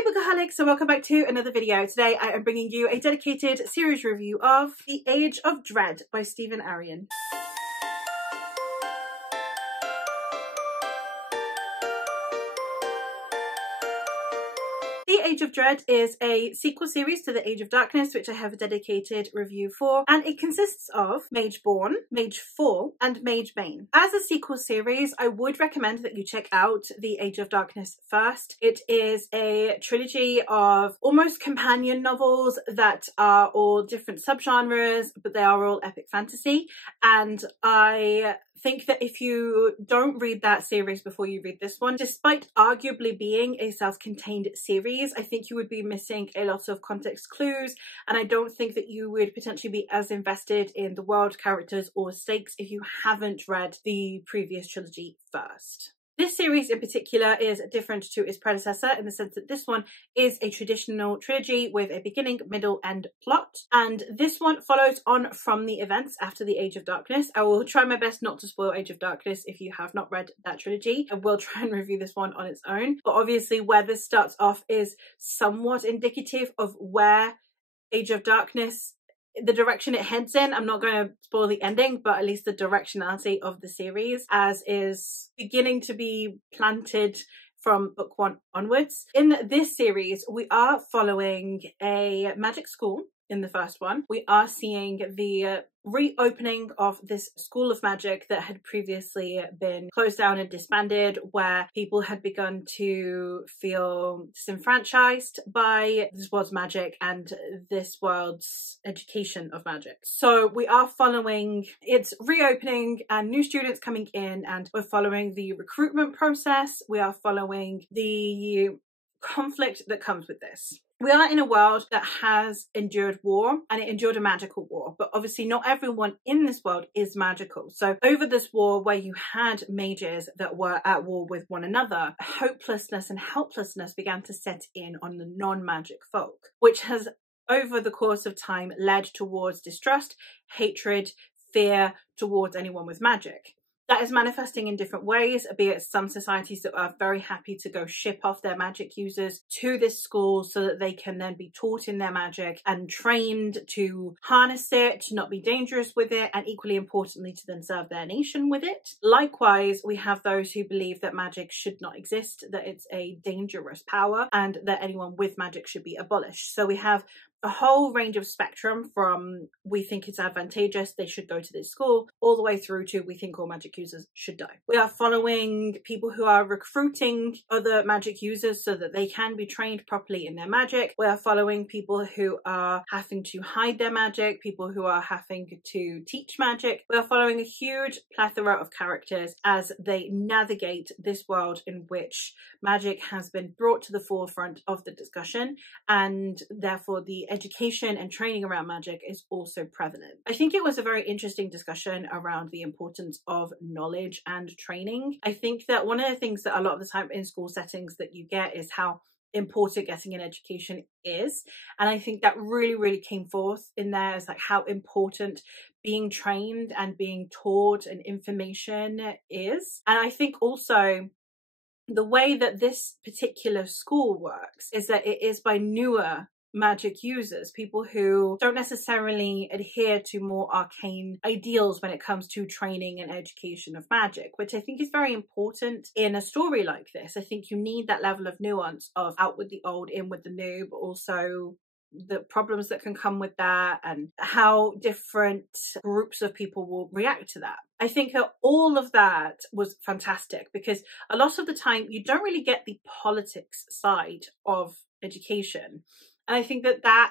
Hey Bookaholics, so welcome back to another video. Today I am bringing you a dedicated series review of The Age of Dread by Aryan. The Age of Dread is a sequel series to The Age of Darkness, which I have a dedicated review for, and it consists of Mage Born, Mage Fall, and Mage Bane. As a sequel series, I would recommend that you check out The Age of Darkness first. It is a trilogy of almost companion novels that are all different subgenres, but they are all epic fantasy, and I think that if you don't read that series before you read this one, despite arguably being a self-contained series, I think you would be missing a lot of context clues, and I don't think that you would potentially be as invested in the world, characters, or stakes if you haven't read the previous trilogy first. This series in particular is different to its predecessor in the sense that this one is a traditional trilogy with a beginning, middle, and plot, and this one follows on from the events after the Age of Darkness. I will try my best not to spoil Age of Darkness if you have not read that trilogy. I will try and review this one on its own, but obviously where this starts off is somewhat indicative of where Age of Darkness, the direction it heads in. I'm not going to spoil the ending, but at least the directionality of the series as is beginning to be planted from book one onwards. In this series, we are following a magic school. In the first one, we are seeing the reopening of this school of magic that had previously been closed down and disbanded, where people had begun to feel disenfranchised by this world's magic and this world's education of magic. So we are following its reopening and new students coming in, and we're following the recruitment process. We are following the conflict that comes with this. We are in a world that has endured war, and it endured a magical war, but obviously not everyone in this world is magical. So over this war, where you had mages that were at war with one another, hopelessness and helplessness began to set in on the non-magic folk, which has over the course of time led towards distrust, hatred, fear towards anyone with magic. That is manifesting in different ways, be it some societies that are very happy to go ship off their magic users to this school so that they can then be taught in their magic and trained to harness it, to not be dangerous with it, and equally importantly to then serve their nation with it. Likewise, we have those who believe that magic should not exist, that it's a dangerous power, and that anyone with magic should be abolished. So we have a whole range of spectrum from we think it's advantageous, they should go to this school, all the way through to we think all magic users should die. We are following people who are recruiting other magic users so that they can be trained properly in their magic. We are following people who are having to hide their magic, people who are having to teach magic. We are following a huge plethora of characters as they navigate this world in which magic has been brought to the forefront of the discussion, and therefore the education and training around magic is also prevalent. I think it was a very interesting discussion around the importance of knowledge and training. I think that one of the things that a lot of the time in school settings that you get is how important getting an education is, and I think that really came forth in there as like how important being trained and being taught and information is. And I think also the way that this particular school works is that it is by newer magic users, people who don't necessarily adhere to more arcane ideals when it comes to training and education of magic, which I think is very important in a story like this. I think you need that level of nuance of out with the old, in with the new, but also the problems that can come with that and how different groups of people will react to that. I think that all of that was fantastic because a lot of the time you don't really get the politics side of education. And I think that that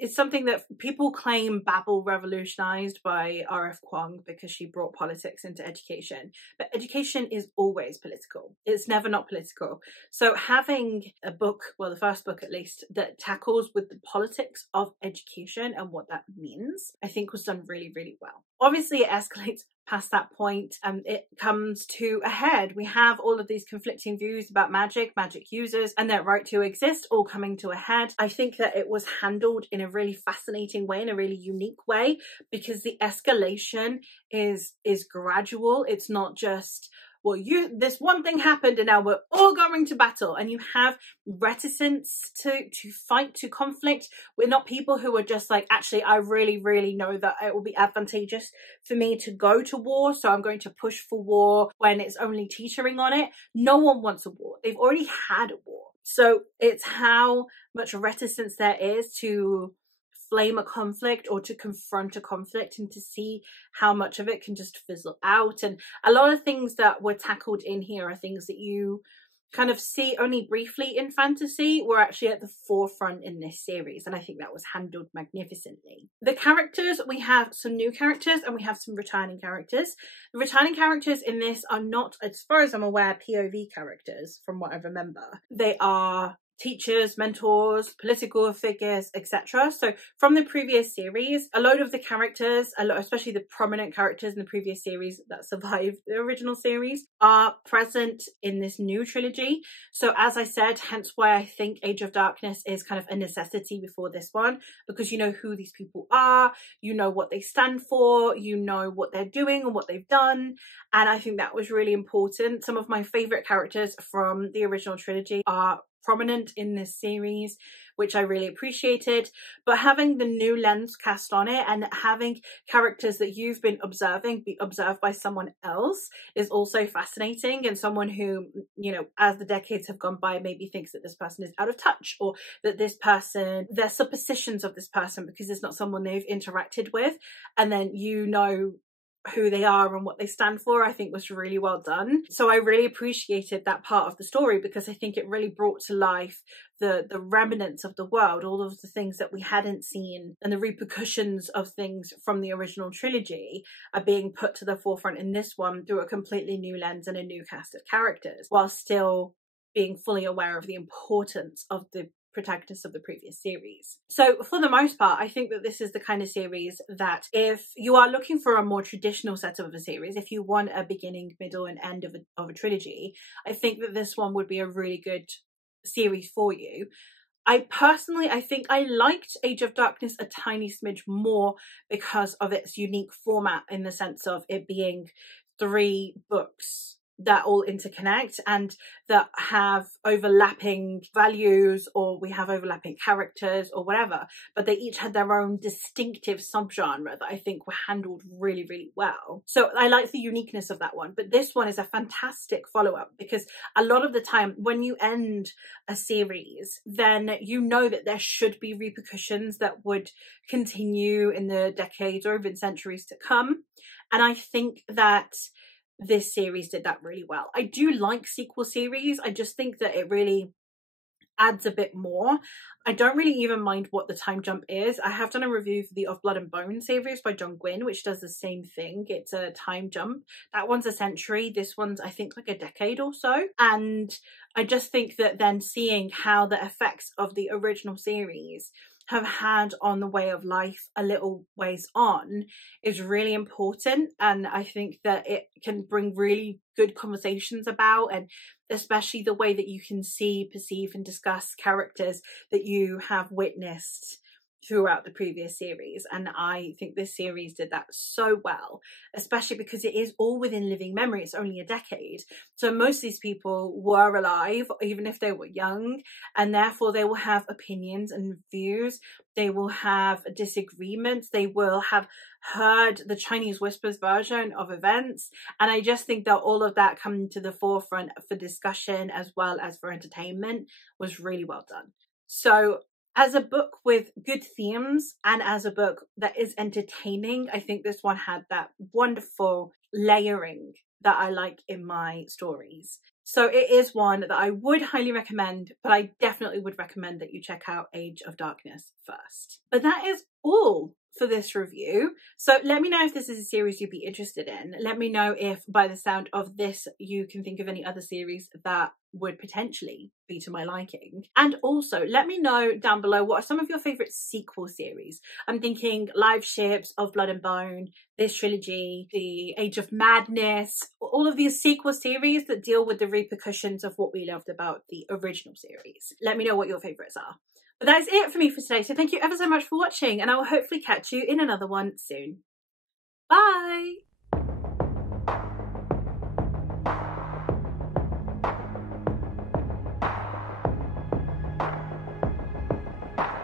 is something that people claim Babel revolutionized by R.F. Kuang because she brought politics into education. But education is always political. It's never not political. So having a book, well, the first book at least, that tackles with the politics of education and what that means, I think was done really well. Obviously, it escalates past that point and it comes to a head. We have all of these conflicting views about magic, magic users, and their right to exist all coming to a head. I think that it was handled in a really fascinating way, in a really unique way, because the escalation is gradual. It's not just, well, this one thing happened and now we're all going to battle, and you have reticence to fight, to conflict. We're not people who are just like, actually, I really, really know that it will be advantageous for me to go to war, so I'm going to push for war when it's only teetering on it. No one wants a war. They've already had a war. So it's how much reticence there is to flame a conflict or to confront a conflict, and to see how much of it can just fizzle out. And a lot of things that were tackled in here are things that you kind of see only briefly in fantasy were actually at the forefront in this series, and I think that was handled magnificently. The characters, we have some new characters and we have some returning characters. The returning characters in this are not, as far as I'm aware, POV characters from what I remember. They are teachers, mentors, political figures, etc. So from the previous series, a load of the characters, especially the prominent characters in the previous series that survived the original series, are present in this new trilogy. So as I said, hence why I think Age of Darkness is kind of a necessity before this one, because you know who these people are, you know what they stand for, you know what they're doing and what they've done, and I think that was really important. Some of my favourite characters from the original trilogy are prominent in this series, which I really appreciated, but having the new lens cast on it and having characters that you've been observing be observed by someone else is also fascinating, and someone who, you know, as the decades have gone by, maybe thinks that this person is out of touch, or that this person, their suppositions of this person because it's not someone they've interacted with, and then you know who they are and what they stand for, I think was really well done. So I really appreciated that part of the story, because I think it really brought to life the remnants of the world, all of the things that we hadn't seen, and the repercussions of things from the original trilogy are being put to the forefront in this one through a completely new lens and a new cast of characters, while still being fully aware of the importance of the protagonists of the previous series. So for the most part, I think that this is the kind of series that if you are looking for a more traditional setup of a series, if you want a beginning, middle and end of a trilogy, I think that this one would be a really good series for you. I think I liked Age of Darkness a tiny smidge more because of its unique format, in the sense of it being 3 books that all interconnect and that have overlapping values, or we have overlapping characters or whatever, but they each had their own distinctive subgenre that I think were handled really, really well. So I like the uniqueness of that one, but this one is a fantastic follow-up, because a lot of the time when you end a series, then you know that there should be repercussions that would continue in the decades or even centuries to come, and I think that this series did that really well. I do like sequel series. I just think that it really adds a bit more. I don't really even mind what the time jump is. I have done a review for the Of Blood and Bone series by John Gwynne, which does the same thing. It's a time jump. That one's a century. This one's, I think, like a decade or so. And I just think that then seeing how the effects of the original series have had on the way of life a little ways on is really important, and I think that it can bring really good conversations about, and especially the way that you can see, perceive and discuss characters that you have witnessed throughout the previous series. And I think this series did that so well, especially because it is all within living memory. It's only a decade, so most of these people were alive, even if they were young, and therefore they will have opinions and views, they will have disagreements, they will have heard the Chinese whispers version of events, and I just think that all of that coming to the forefront for discussion as well as for entertainment was really well done. So as a book with good themes and as a book that is entertaining, I think this one had that wonderful layering that I like in my stories. So it is one that I would highly recommend, but I definitely would recommend that you check out Age of Darkness first. But that is all for this review. So let me know if this is a series you'd be interested in. Let me know if by the sound of this you can think of any other series that would potentially be to my liking. And also let me know down below, what are some of your favourite sequel series? I'm thinking Live Ships, Of Blood and Bone, this trilogy, the Age of Madness, all of these sequel series that deal with the repercussions of what we loved about the original series. Let me know what your favourites are. But that is it for me for today, so thank you ever so much for watching, and I will hopefully catch you in another one soon. Bye!